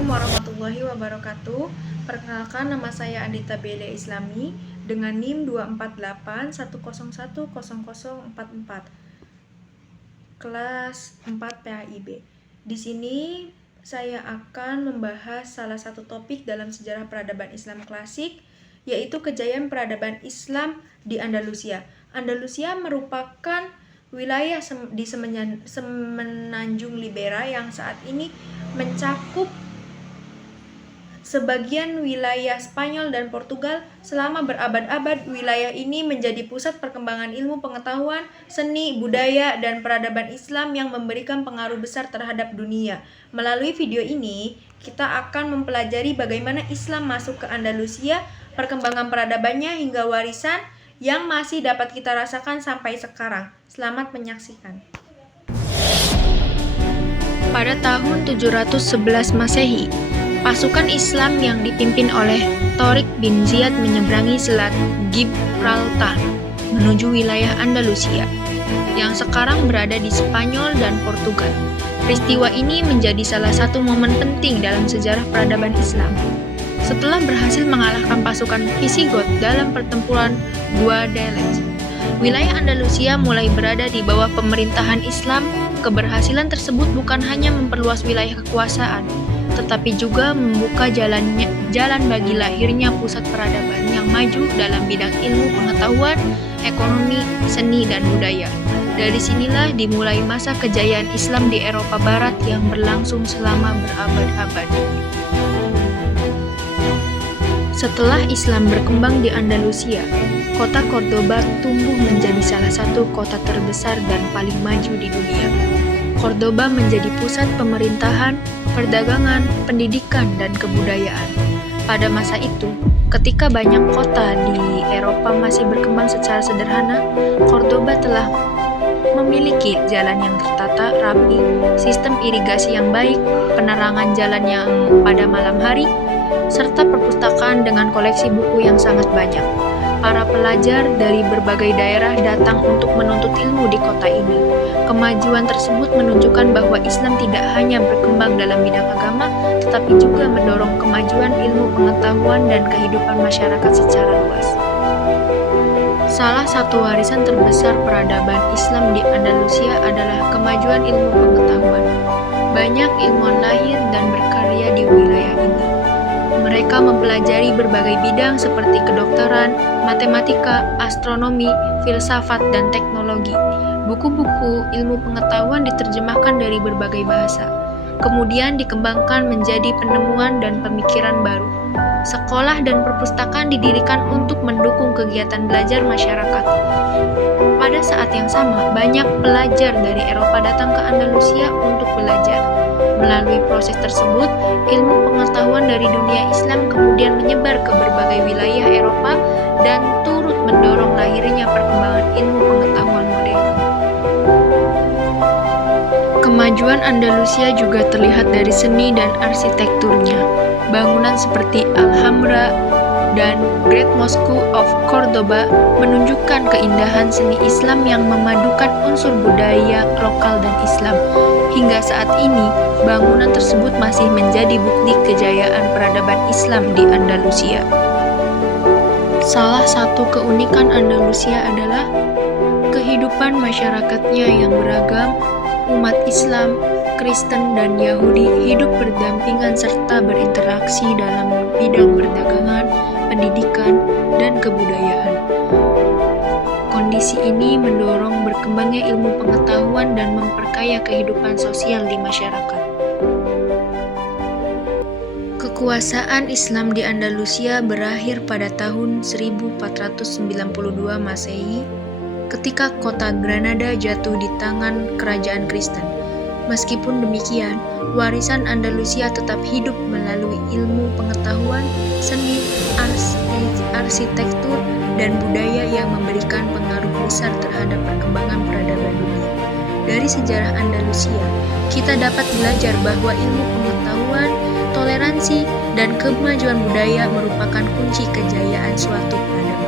Assalamualaikum warahmatullahi wabarakatuh. Perkenalkan, nama saya Andita Belia Islami dengan NIM 24810100044, kelas 4 PAIB. Di sini saya akan membahas salah satu topik dalam sejarah peradaban Islam klasik, yaitu kejayaan peradaban Islam di Andalusia. Andalusia merupakan wilayah di semenanjung Libera yang saat ini mencakup sebagian wilayah Spanyol dan Portugal. Selama berabad-abad, wilayah ini menjadi pusat perkembangan ilmu pengetahuan, seni, budaya, dan peradaban Islam yang memberikan pengaruh besar terhadap dunia. Melalui video ini, kita akan mempelajari bagaimana Islam masuk ke Andalusia, perkembangan peradabannya, hingga warisan yang masih dapat kita rasakan sampai sekarang. Selamat menyaksikan. Pada tahun 711 Masehi, pasukan Islam yang dipimpin oleh Torik bin Ziyad menyeberangi Selat Gibraltar menuju wilayah Andalusia, yang sekarang berada di Spanyol dan Portugal. Peristiwa ini menjadi salah satu momen penting dalam sejarah peradaban Islam. Setelah berhasil mengalahkan pasukan Visigoth dalam pertempuran Guadalete, wilayah Andalusia mulai berada di bawah pemerintahan Islam. Keberhasilan tersebut bukan hanya memperluas wilayah kekuasaan, tetapi juga membuka jalan bagi lahirnya pusat peradaban yang maju dalam bidang ilmu pengetahuan, ekonomi, seni, dan budaya. Dari sinilah dimulai masa kejayaan Islam di Eropa Barat yang berlangsung selama berabad-abad. Setelah Islam berkembang di Andalusia, kota Cordoba tumbuh menjadi salah satu kota terbesar dan paling maju di dunia. Cordoba menjadi pusat pemerintahan, perdagangan, pendidikan, dan kebudayaan. Pada masa itu, ketika banyak kota di Eropa masih berkembang secara sederhana, Cordoba telah memiliki jalan yang tertata rapi, sistem irigasi yang baik, penerangan jalan yang pada malam hari, serta perpustakaan dengan koleksi buku yang sangat banyak. Para pelajar dari berbagai daerah datang untuk menuntut ilmu di kota ini. Kemajuan tersebut menunjukkan bahwa Islam tidak hanya berkembang dalam bidang agama, tetapi juga mendorong kemajuan ilmu pengetahuan dan kehidupan masyarakat secara luas. Salah satu warisan terbesar peradaban Islam di Andalusia adalah kemajuan ilmu pengetahuan. Banyak ilmuwan lahir dan berkarya di wilayah ini. Mereka mempelajari berbagai bidang seperti kedokteran, matematika, astronomi, filsafat, dan teknologi. Buku-buku ilmu pengetahuan diterjemahkan dari berbagai bahasa, kemudian dikembangkan menjadi penemuan dan pemikiran baru. Sekolah dan perpustakaan didirikan untuk mendukung kegiatan belajar masyarakat. Pada saat yang sama, banyak pelajar dari Eropa datang ke Andalusia untuk belajar. Melalui proses tersebut, ilmu pengetahuan dari dunia Islam kemudian menyebar ke berbagai wilayah Eropa dan turut mendorong lahirnya perkembangan ilmu pengetahuan modern. Kemajuan Andalusia juga terlihat dari seni dan arsitekturnya. Bangunan seperti Alhambra dan Great Mosque of Cordoba menunjukkan keindahan seni Islam yang memadukan unsur budaya lokal dan Islam. Hingga saat ini, bangunan tersebut masih menjadi bukti kejayaan peradaban Islam di Andalusia. Salah satu keunikan Andalusia adalah kehidupan masyarakatnya yang beragam. Umat Islam, Kristen, dan Yahudi hidup berdampingan serta berinteraksi dalam bidang perdagangan, pendidikan, dan kebudayaan. Kondisi ini mendorong berkembangnya ilmu pengetahuan dan memperkaya kehidupan sosial di masyarakat. Kekuasaan Islam di Andalusia berakhir pada tahun 1492 Masehi ketika kota Granada jatuh di tangan kerajaan Kristen. Meskipun demikian, warisan Andalusia tetap hidup melalui ilmu pengetahuan, seni, arsitektur, dan budaya yang memberikan pengaruh besar terhadap perkembangan peradaban dunia. Dari sejarah Andalusia, kita dapat belajar bahwa ilmu pengetahuan, toleransi, dan kemajuan budaya merupakan kunci kejayaan suatu peradaban.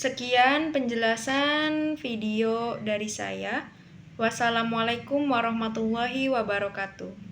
Sekian penjelasan video dari saya. Wassalamualaikum warahmatullahi wabarakatuh.